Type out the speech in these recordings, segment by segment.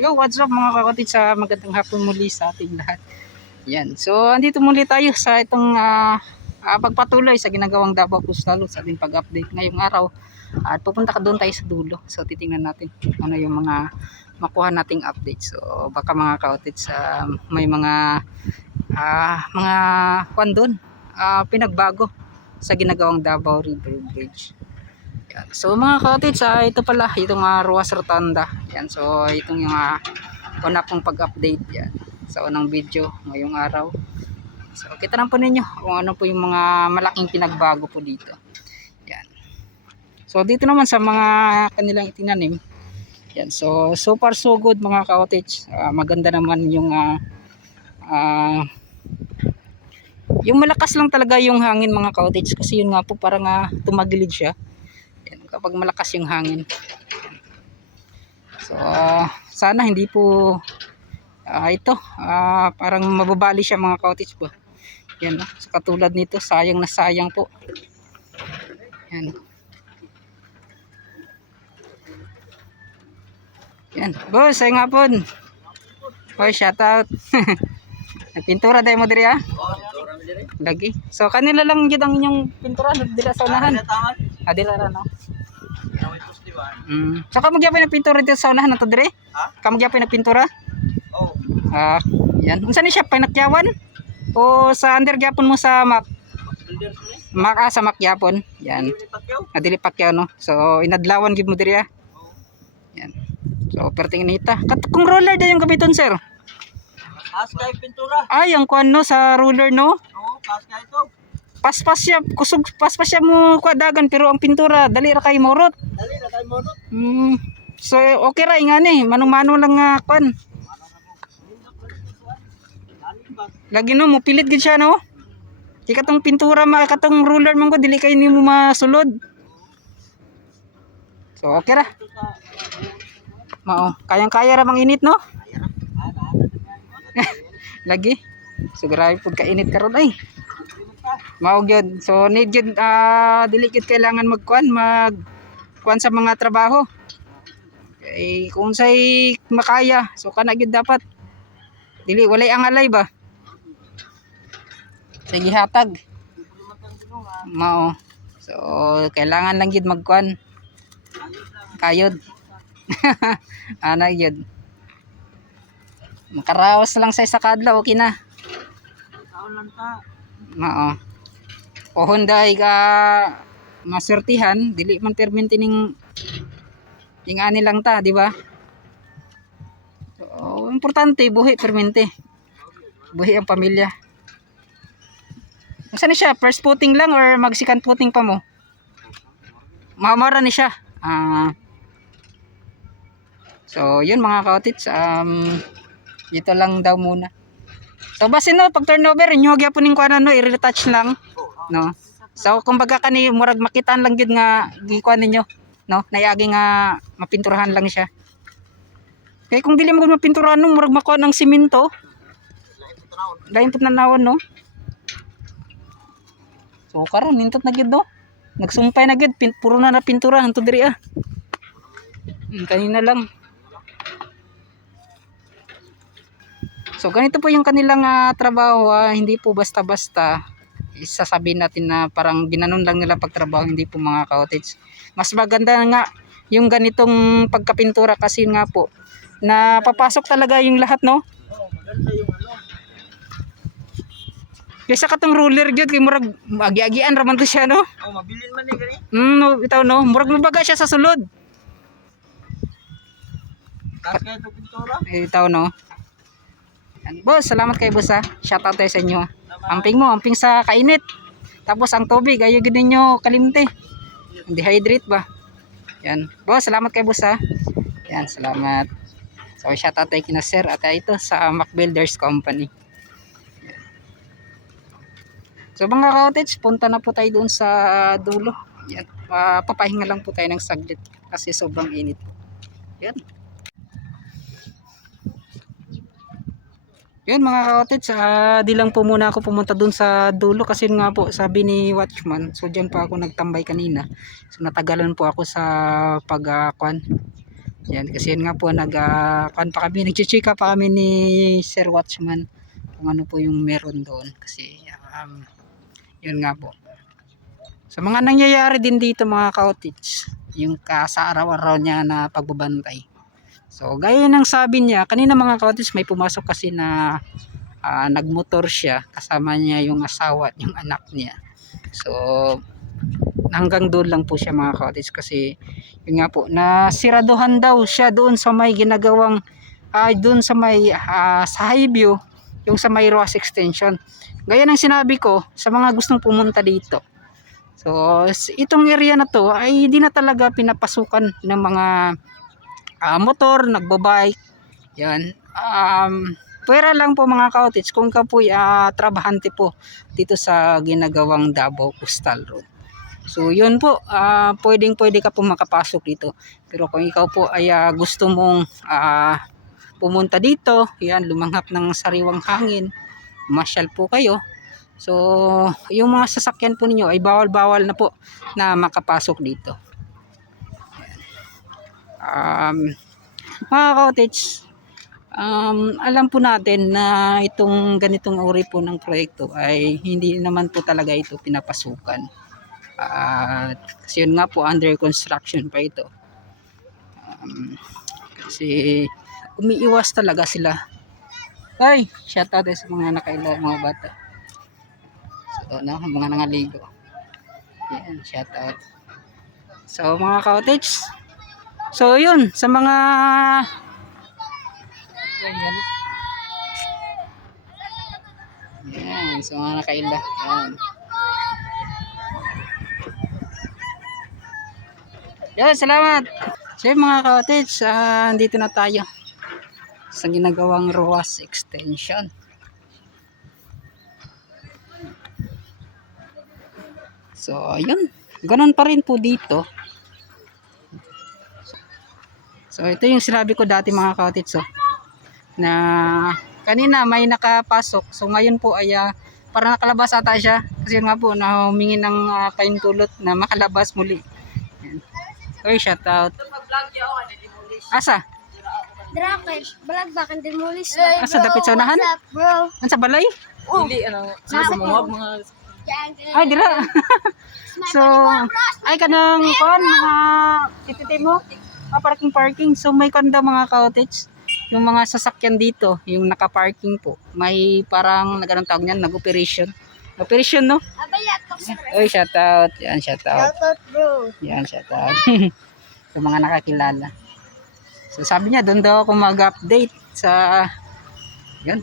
Yo, what's up mga kakatid sa magandang hapon muli sa ating lahat. Yan. So, andito muli tayo sa itong ah, ah, pagpatuloy sa ginagawang Davao Coastal sa ating pag-update ngayong araw. At pupunta ka doon tayo sa dulo. So, titingnan natin ano yung mga makuha nating update. So, baka mga kakatid sa may mga ah, mga kwan doon ah, pinagbago sa ginagawang Davao River Bridge. Yan. So mga kapatid, sa ito pala, itong uh, Ruas Rotunda. Yan. So itong yung uh, una kong pag-update yan sa unang video ngayong araw. So kita lang po ninyo kung ano po yung mga malaking pinagbago po dito. Yan. So dito naman sa mga kanilang itinanim. Yan. So so far so good mga cottage. Ah, maganda naman yung ah, ah, yung malakas lang talaga yung hangin mga cottage kasi yun nga po parang ah, tumagilid siya. Kapag malakas yung hangin. So, ah, sana hindi po ah, ito, ah, parang mababali siya mga cottage po. Yan, no? so, katulad nito, sayang na sayang po. Yan. Yan. Boss, ay nga po. Hoy, shout out. Pintura tayo mo diri ah. Lagi. So kanila lang gyud ang inyong pintura dila sa unahan. Ah, dila ra no. Mm. So kamo gyapon ng pintura dito sa unahan nato dire? Ha? Kamo gyapon ng pintura? Oh, Ah, yan. Unsa ni siya pinakyawan? O sa under gyapon mo sa ni. Mac ah, sa Mac gyapon. Yan. Adili pakyaw no. So inadlawan gyud mo dire ah. Yan. So perting nita. Kat kung roller din yung gamiton sir. Askay pintura. Ay, ang kuan no sa ruler no. Oo, askay ito. Paspas siya, kusog paspas siya mo kwadagan pero ang pintura dali ra kay morot. Dali na kay mo no. Hmm. So okay ra ingani, manong-mano lang nga kwan. Dali ba? Lagi no mo pilit gid siya no. Di katong pintura ma katong ruler man ko dili kay nimo masulod. So okay ra. Mao, kayang-kaya ra mang init no. Lagi. So grabe pud ka init karon ay. Mao gyud. So need gyud ah dili gyud kailangan magkuan mag kuan sa mga trabaho. Eh kung say makaya, so kana gyud dapat. Dili walay ang alay ba. Sige hatag. Mao. So kailangan lang gyud magkuan. Kayod. Ana gyud. Makaraos lang sa isa kadlaw okay na. Taon lang ta. Oo. O Honda ka masertihan, dili man perminti ning ning ani lang ta, di ba? So, importante buhi perminti. Buhi ang pamilya. Saan ni siya? First footing lang or mag second footing pa mo? Mamara ni siya. Ah. so, yun mga kaotits. Um, dito lang daw muna. So base no pag turnover inyo gyapon ning kuan no i-retouch lang no. So kumbaga kani murag makitaan lang gid nga gikuan ninyo no nayagi nga mapinturahan lang siya. Kay kung dili mo mapinturahan no murag makuha ng taon. lain pud nanawon no. So karon nintot na gid no. Nagsumpay na gid puro na na pintura hantud diri ah. Hmm, kanina lang. So ganito po yung kanilang ah, trabaho, ah, hindi po basta-basta isasabihin natin na parang ginanon lang nila pagtrabaho, hindi po mga cottage. Mas maganda nga yung ganitong pagkapintura kasi nga po na papasok talaga yung lahat no. Oo, maganda yung ano. Kaysa katong ruler gyud kay murag agi-agian ra man to siya no. Oh, mabilin man ni gani. Mm, no, bitaw no, murag mabaga siya sa sulod. Askay ito pintura. Eh, Bitaw no. Boss, salamat kay boss ha. Shout out tayo sa inyo. Amping mo, amping sa kainit. Tapos ang tubig, ayo gid ninyo kalimte. Dehydrate ba? Yan. Boss, salamat kay boss ha. Yan, salamat. So, shout out tayo kina sir at ito sa Mac Builders Company. Yan. So mga cottage, punta na po tayo doon sa dulo. Yan. Ah, papahinga lang po tayo ng saglit kasi sobrang init. Yan. Yun mga ka-cottage, ah, di lang po muna ako pumunta dun sa dulo kasi nga po sabi ni Watchman, so dyan pa ako nagtambay kanina. So natagalan po ako sa pag uh, Yan, kasi yun nga po, nag, uh, pa kami, nag-chika pa kami ni Sir Watchman kung ano po yung meron doon. Kasi, um, yun nga po. Sa mga nangyayari din dito mga cottage, yung ka sa araw-araw niya na pagbabantay. So, gaya ng sabi niya, kanina mga cottage may pumasok kasi na ah, nagmotor siya, kasama niya yung asawa at yung anak niya. So, hanggang doon lang po siya mga cottage kasi yun nga po, nasiraduhan daw siya doon sa may ginagawang ay doon sa may ah, sa Highview, yung sa may Roas Extension. Gaya ng sinabi ko sa mga gustong pumunta dito. So, itong area na to ay hindi na talaga pinapasukan ng mga ah, motor, nagbabike. Yan. Um, pwera lang po mga cottage kung ka po uh, trabahante po dito sa ginagawang Davao Coastal Road. So yun po, ah, pwedeng pwede ka po makapasok dito. Pero kung ikaw po ay ah, gusto mong ah, pumunta dito, yan, lumanghap ng sariwang hangin, masyal po kayo. So, yung mga sasakyan po ninyo ay bawal-bawal na po na makapasok dito. Um, mga cottage, um, alam po natin na itong ganitong uri po ng proyekto ay hindi naman po talaga ito pinapasukan. At kasi yun nga po under construction pa ito. Um, kasi umiiwas talaga sila. Ay, shout out sa mga nakailaw mga bata. So, no, mga nangaligo. Yan, shout out. So, mga cottage. So, yun, sa mga Yan, so mga nakaila. Yan. Yan, salamat. So yun, mga cottage, ah, andito na tayo sa ginagawang ROAS extension. So, ayun. Ganon pa rin po dito. So, ito yung sinabi ko dati mga cottage, oh, na kanina may nakapasok. So, ngayon po ay ah, para nakalabas ata siya. Kasi nga po, na humingi ng uh, paintulot na makalabas muli. Yan. Oy, shout out. Asa? Drakit, balag ba kan demolis Asa dapit sa unahan? bro? Ano sa balay? Hindi, ano, sa mga mga Ay, dira. so, ay kanang kon mga tititi mo. Ah, parking parking. So may kanda mga cottage. Yung mga sasakyan dito, yung naka-parking po. May parang nagano'ng tawag niyan, nag-operation. Operation, no? Sir. Oy, shout out. Yan, shout out. Shoutout bro. Yan, shout out. sa mga nakakilala. So sabi niya, doon daw ako mag-update sa yan.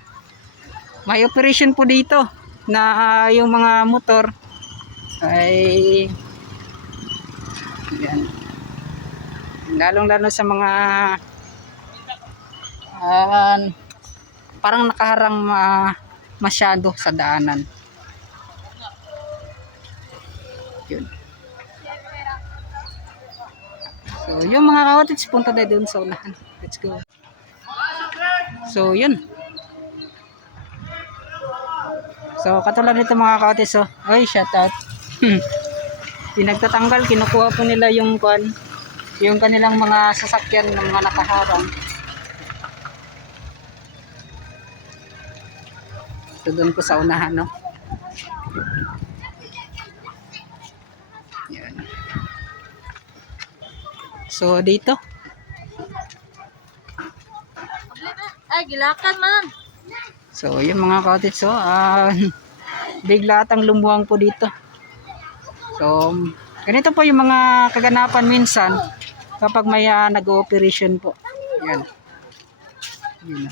May operation po dito na ah, yung mga motor ay yan. Lalong lalo sa mga ah, parang nakaharang ah, masyado sa daanan. Yun. So, yung mga cottage, punta tayo doon sa unahan. Let's go. So, yun. So, katulad nito mga cottage, oh. Ay, shout out. Pinagtatanggal, kinukuha po nila yung kwan, yung kanilang mga sasakyan ng mga nakaharang. So, doon po sa unahan, no? Yan. So, dito. Ay, gilakan man. So, yung mga cottage, so, ah, bigla atang lumuwang po dito. So, ganito po yung mga kaganapan minsan kapag may ah, nag-ooperation po. Yan. Yan.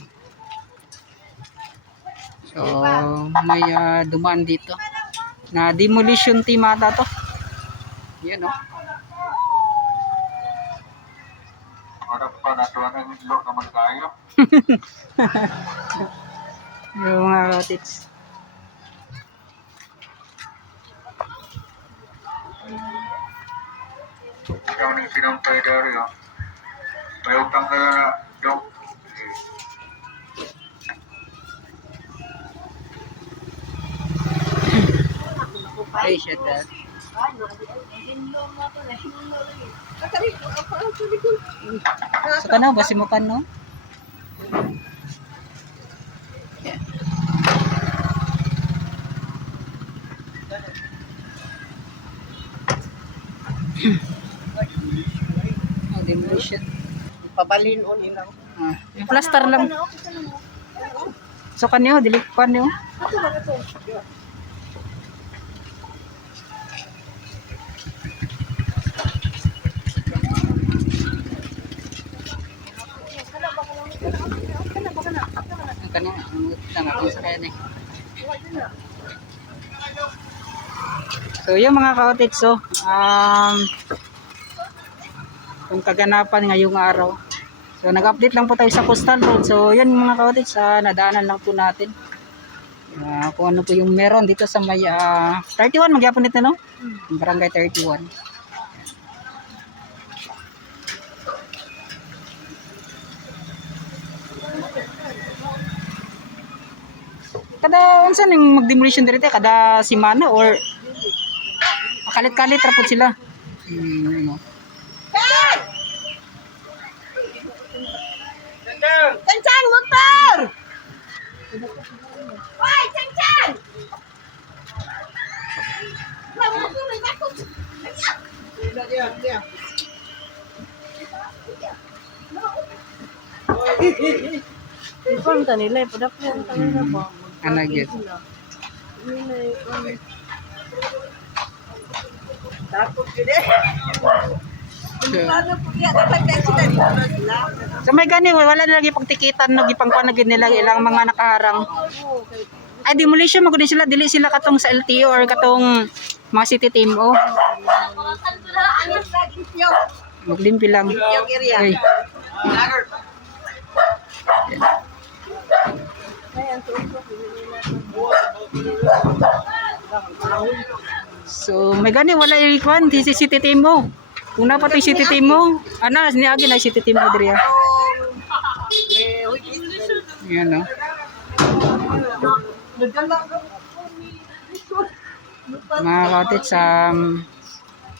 So, may ah, dumaan dito. Na demolition team ata to. Yan, oh. Harap pa na tuwa ng ilo naman tayo. Yung mga cottage. Ikaw ni sinampay dari, oh. May utang ka na, Dok. Ay, shit, ah. Sa kanaw, basi mo kan, no? Yan. oh, demolition. Pabalin o nila. Ah, yung plaster lang. So kanyo, dili kanyo. Ang kanyo, ang tama ko sa kanya. So yung mga kaotit, so um, kung kaganapan ngayong araw. So nag-update lang po tayo sa coastal road. So yun mga kaotit, sa nadaanan lang po natin. Ah, kung ano po yung meron dito sa may ah, 31, magyapon nito no? Barangay 31. Kada unsa ning mag-demolition dito kada simana or kalit-kalit ra sila. Hmm, ano. Chanchan, motor! Hoy, Chanchan! Ipon ta nila, padapon ta nila ba? Ano gyud. Tapos yun eh. So, po na may gani wala na lagi pagtikitan no gipangkuan na gid nila ilang mga nakaharang. Ay demolition mo gud sila dili sila katong sa LTO or katong mga city team oh. Maglimpi lang. Yung area. Ay. So may gani wala ikwan di si city team mo. Una pa to city team mo. Ana ni na city team mo diri. Yan no. Mga katit sa um,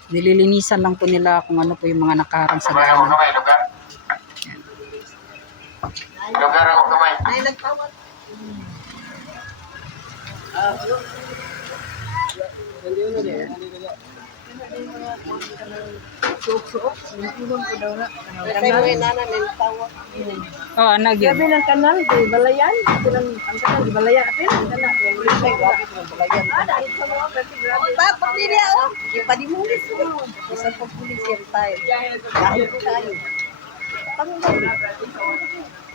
nililinisan lang po nila kung ano po yung mga nakaharang sa daan. lugar. Lugar ako kamay. Ay, nagtawag. Kasi mo yung nana nagtawag. Oh, ano yun? Sabi ng kanal, di balayan. Ang ang kanal, di balayan. Apin, kanal. Ay, grabe ko ng balayan. Tapos nila, oh. Ipadimulis mo. Isang pagpulis yan tayo. Dahil ko tayo. Panggal.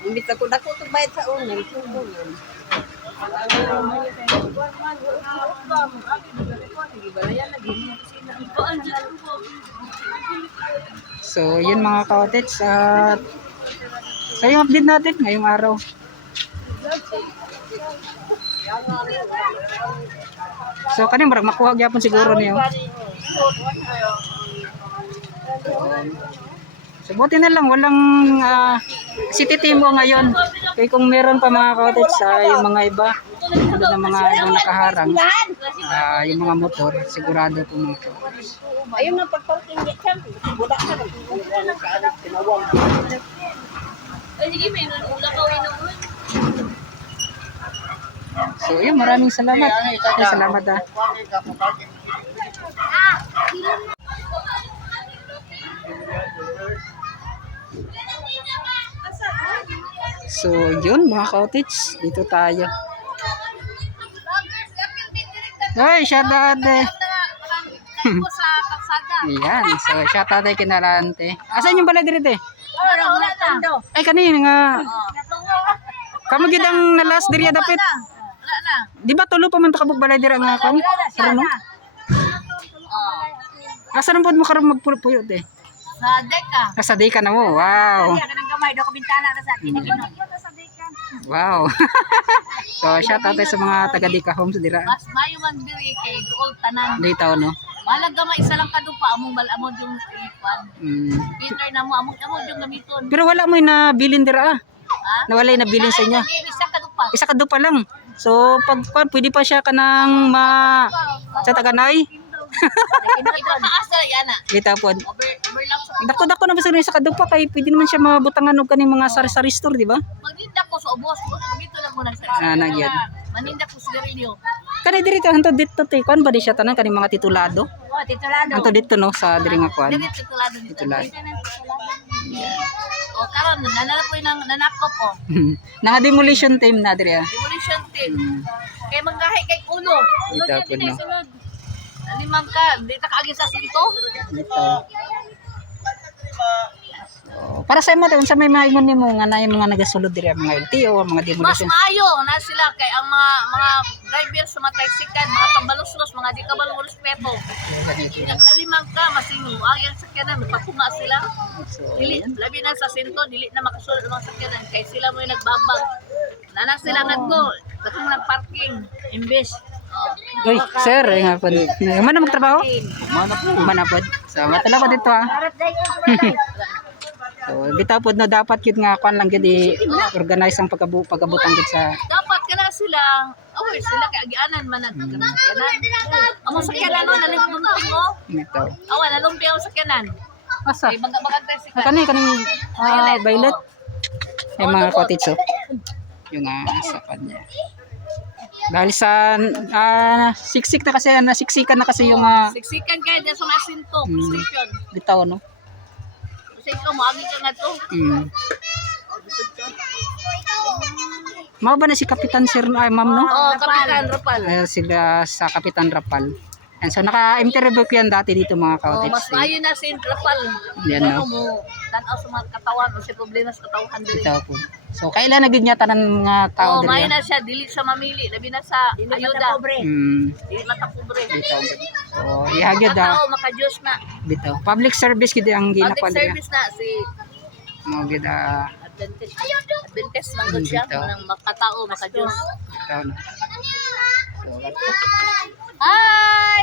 Imbit ako, dako ito bayad sa unang. Subo yun. So, yun mga kaotets. At sa yung update natin ngayong araw. So, kanin marag makuha gyapon siguro niyo. So, buti na lang walang ah, city team mo ngayon. Kaya kung meron pa mga kaotets sa yung mga iba, tulad ng mga ibang nakaharang, ah, yung mga motor, sigurado po mga. Ayun na pagparking niya siya. Budak ka. Ay, sige, may nulula ka inuun. So, yun, maraming salamat. Ay, salamat ah. So, yun mga cottage. Dito tayo. Ay, shout out eh. Sa kalsada. Ayan. So, shout out eh kinalante. Asan yung dito eh? Na. Ay, kanina nga. Kamu gid ang nalas diri na. Di ba tulo pa man takabog balay diri nga kan? Pero no? Asa nang pod mo karon magpuyo eh? Sa deka. Asa day ka na mo. Wow. Kaya ka ng gamay, daw ka bintana na sa tiniginon. Wow. so, shout out sa mga taga Dika Homes dira. Mas mayo man diri kay duol tanan. Dito no. Malag gamay isa lang kadupa among balamod yung ipan. Mm. Peter na mo among among yung gamiton. Pero wala mo yung nabilin dira ah. Nawala yung nabilin sa inyo. Isa kadupa. Isa ka pa lang. So, pag pwede pa siya kanang ma sa Taganay. Itataas na yan ah. Bitaw pod. Over, overlap sa Dako dako na ba sa kadupa kay pwede naman siya mabutangan og kaning mga sari-sari store, di ba? Magninda ko sa ubos. Dito lang muna sa Ah, nagyan. Maninda ko sa garilyo. Kani diri to hanto dito te kon ba di siya tanan kaning mga titulado? Oh, titulado. Hanto dito no sa diri nga kwan. Dili titulado dito. Titulado. O karon nanala po nang nanakop oh. Nanga demolition team na diri ah. Demolition team. Kay manggahi kay Dito niya po, no. Sunod. Animang ka, di ta kaagi sa sinto. Dito. So, para sa imo te unsa may maingon nimo nga na yung mga nagasulod diri mga LTO, mga Mas demolition. maayo na sila kay ang mga mga driver sa mga tricycle, mga tambalos-los, mga di ka balong respeto. Naglalimang ka, masing ang sakyanan, magpatunga sila. So, Dili, labi na sa sinto, dili na makasulod ang mga sakyanan kay sila mo yung nagbabag. Nanak sila nga to, dakong nag-parking, imbes. Uy, sir, ay nga po. Mana magtrabaho? Mana po. Mana po. So, matala ko dito ah. So, bitaw pod no dapat yun nga kwan lang gid i-organize ang pagkabu pagabutang gid sa Dapat kana sila, aware sila kay agianan man nag sakyanan. Amo sakyanan no nalipunting mo. ito. Awa nalumpia ang sakyanan. Asa? Kay baga baga tricycle. Ah, kani kani ah, violet. Ay mga cottage oh. Yung ah, sa kanya. Dahil sa ah, siksik na kasi nasiksikan na kasi yung ah, Siksikan kay sa mga sinto, Hmm. station. bitaw no. Kasi agi ka nga to. Mm. Mao ba na si Kapitan Sir ay ma'am no? Oh, kapitan Rapal. Ay, sila sa Kapitan Rapal. And so naka-interview ko yan dati dito mga Oh, cottage. mas maayo na si Rapal. Yan Ano no. mo, tanaw sa mga katawan o sa problema sa katawan diri. Bitaw po. So kailan na gid niya tanan nga tao Oh, diri. na siya dili sa mamili, labi na sa ayuda. Mm. Dili mata pobre. Bitaw. So ihagyod Mga ah. tao makajos na. Bitaw. Public service gid ang Public ginakuan niya. service na si Mo gid ah. Adventist. Adventist man gud siya nang makatao makajos. Bitaw na. So, Hi.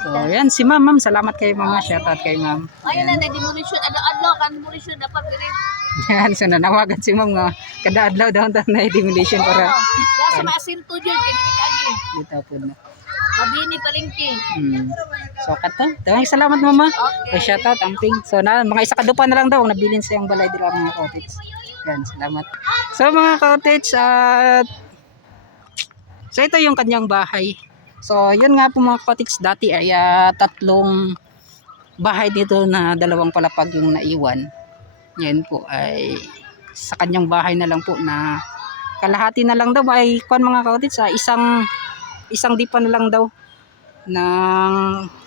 So yan si ma'am ma'am salamat kay mama shout out kay ma'am. Ayun na na demolition adlaw-adlaw kan demolition dapat diri. Yan so nanawagan si ma'am nga kada adlaw daw ta na demolition para Ya sa mga asinto jud kay dili kaagi. bitaw po na. Mabini palengke. Hmm. So kato, tawag salamat mama. Okay. So shout out amping. So na mga isa kadupa na lang daw ang nabilin sa yung balay dira mga cottage. Yan, salamat. So mga cottage at So ito yung kanyang bahay. So yun nga po mga cottage dati ay ah, tatlong bahay dito na dalawang palapag yung naiwan. Yan po ay sa kanyang bahay na lang po na kalahati na lang daw ay kuan mga cottage sa isang isang dipa na lang daw ng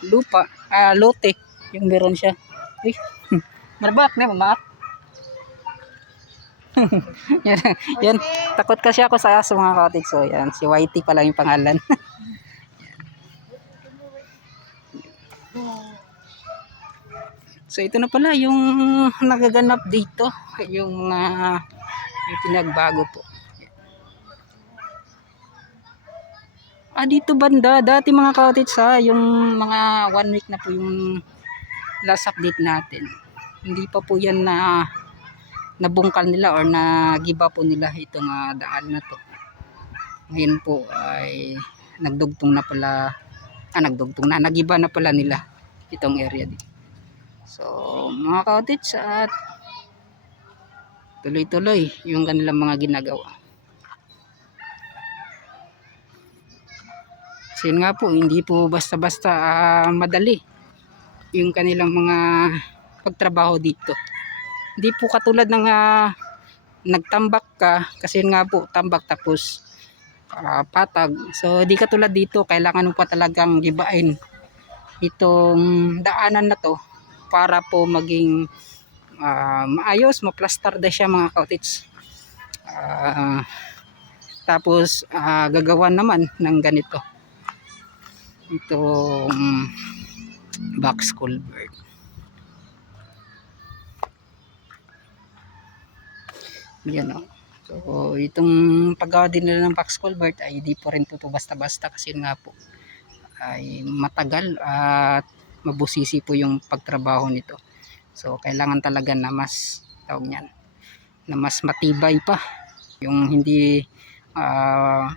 lupa, ah, lote, yung meron siya. Uy, marabat na, mamat. yan, yan, takot kasi ako sa aso mga cottage. So, yan, si Whitey pala yung pangalan. so, ito na pala yung nagaganap dito. Yung mga yung pinagbago po. Ah, dito banda. Dati mga cottage ha, yung mga one week na po yung last update natin. Hindi pa po yan na nabungkal nila or na giba po nila itong ah, daan na to. Ngayon po ay nagdugtong na pala, ah nagdugtong na, nagiba na pala nila itong area dito. So, mga cottage at tuloy-tuloy yung kanilang mga ginagawa. So yun nga po, hindi po basta-basta ah, madali yung kanilang mga pagtrabaho dito. Hindi po katulad ng ah, nagtambak ka, kasi yun nga po, tambak tapos ah, patag. So di katulad dito, kailangan mo pa talagang gibain itong daanan na to para po maging ah, maayos, maplastar na siya mga cottage. Ah, tapos ah, gagawan naman ng ganito itong box culvert. Yan o. So, itong paggawa din nila ng box culvert ay di po rin po basta-basta kasi nga po ay matagal at mabusisi po yung pagtrabaho nito. So, kailangan talaga na mas tawag niyan na mas matibay pa yung hindi ah,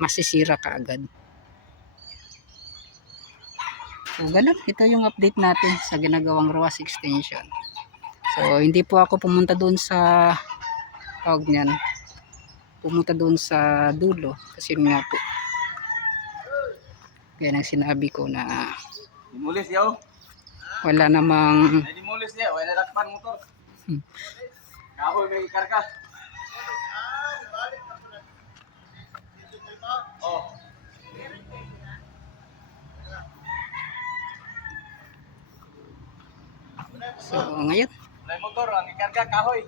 masisira kaagad. So, ganun. Ito yung update natin sa ginagawang ROAS extension. So, hindi po ako pumunta doon sa tawag niyan. Pumunta doon sa dulo. Kasi nga po. Yan ang sinabi ko na Dimulis yaw. wala namang Ay dimulis niya, wala nakpan motor. Hmm. Kahoy may karga. Oh, so ngayon may motor ang ikarga kahoy.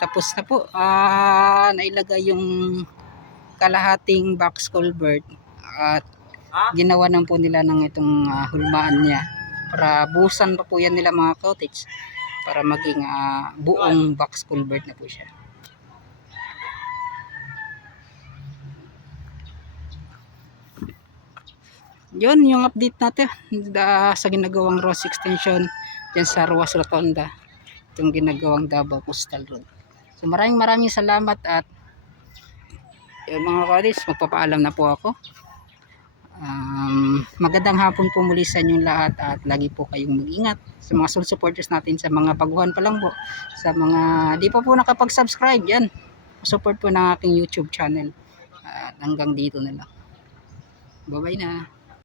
tapos na po ah nailagay yung kalahating box culvert at? Ginawa na po nila ng itong ah, hulmaan niya. Para busan pa po yan nila mga cottage para maging ah, buong box culvert na po siya. Yun yung update natin da, sa ginagawang Ross extension dyan sa Ruas Rotonda itong ginagawang Davao Coastal Road. So maraming maraming salamat at yung mga cottage magpapaalam na po ako Um, magandang hapon po muli sa inyong lahat at lagi po kayong mag-ingat sa mga soul supporters natin sa mga baguhan pa lang po sa mga di pa po nakapag-subscribe yan. Support po ng aking YouTube channel. At hanggang dito na lang. Bye bye na